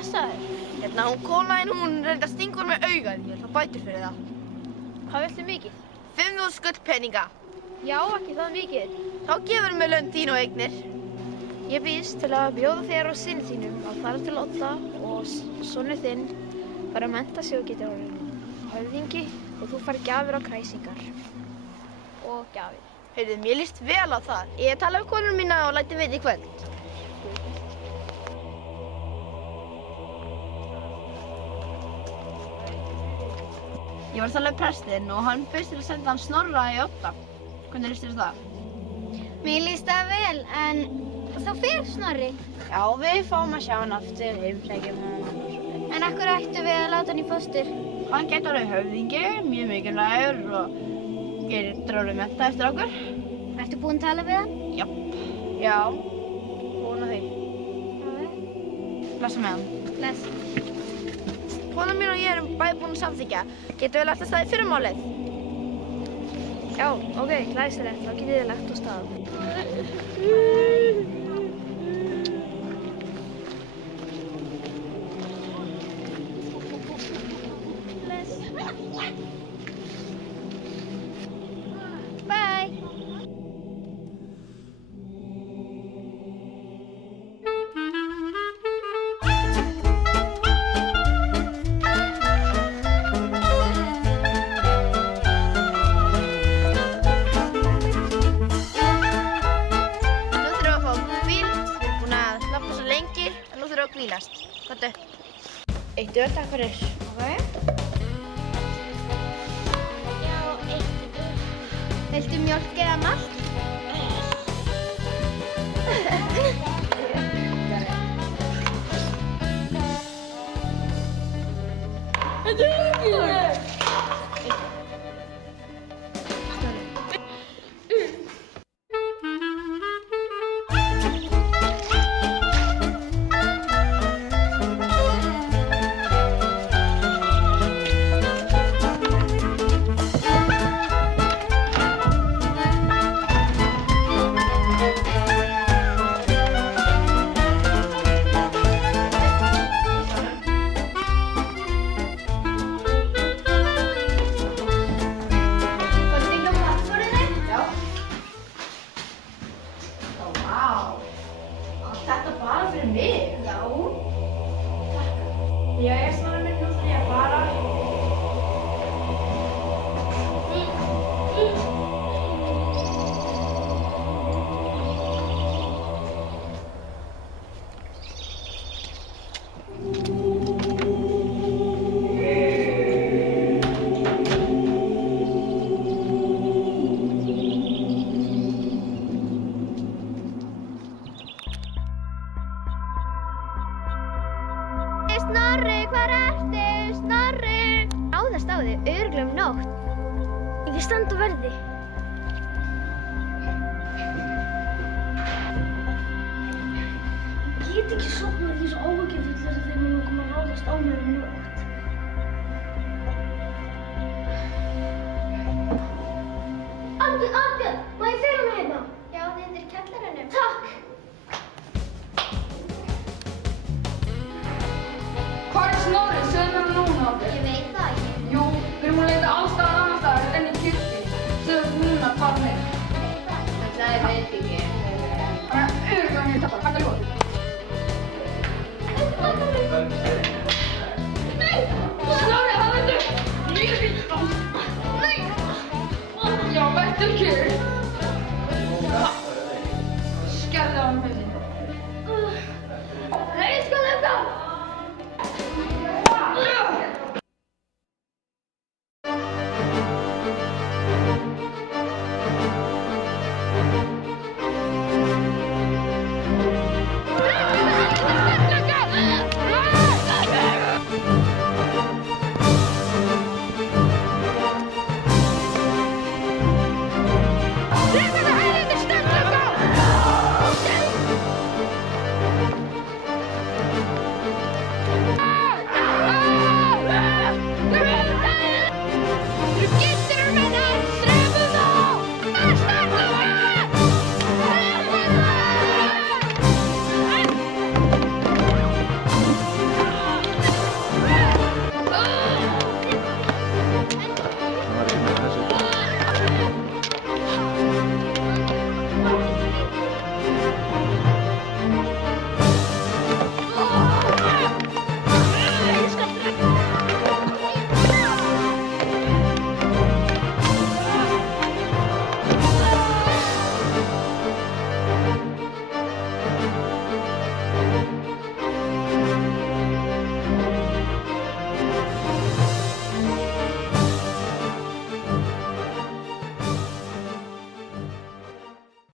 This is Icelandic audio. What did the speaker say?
Blessaður. Hérna, hún konaðinn, hún reyndi að stinga honum með augað. Ég ætla að bæta fyrir það. Hvað viltu mikið? 5.000 gullpeninga. Já, ekki það mikið. Þá gefur mér laun þín og eignir. Ég býst til að bjóða þér og syni þínum að fara til Odda og sonur þinn fara að mennta sig og getur orðinn höfðingi og þú fara gjafir á kræsingar. Og gjafir. Heyrðu, mér líst vel á það. Ég tala við konur mína og læti vita í kvöld. Ég var að tala við prestinn og hann bauðst til að senda hann Snorra í Odda. Hvernig líst þér það? Mér líst það vel, en þá fer Snorri. Já, við fáum að sjá hann aftur, heimsækjum hann og svo. En af hverju ættum við að láta hann í fóstur? Hann getur orðið höfðingi, mjög mikilvægur og getur orðið mennta eftir okkur. Ertu búinn að tala við hann? Já. Já, búinn að því. Blessa með hann. Bless. Konan mín og ég erum bæði búin að samþykkja. Getum við lagt af stað í fyrramálið? Já, ok, glæsilegt. Þá getið þið lagt á stað. Bye. Hvílast. Komdu. Eitt öl, takk fyrir. Ok. Já, eitt öl. Viltu mjólk eða malt? Þetta er ekki! Jæja, Snorri minn, nú þarf ég að fara. Snorri, hvar ertu? Snorri! Ráðast á þig, örugglega um nótt. Ekki standa á verði. Ég get ekki sofnað, ég er svo áhyggjufull þegar þeir munu koma að ráðast á mig um nótt. Albjörn, má ég fela mig hérna? Já, þetta er kjallaranum. Takk! Hvar er Snorri? Segðu mér núna. Ég veit það ekki. Jú, við erum að leita alls staðar annars staðar enn í kirkju. Segðu núna hvað hann er. Það veit ekki. Þannig að örugglega hann er tappar. Hægt að ljóða. Nei! Snorri, það veitur! Nei! Já, verður kjör.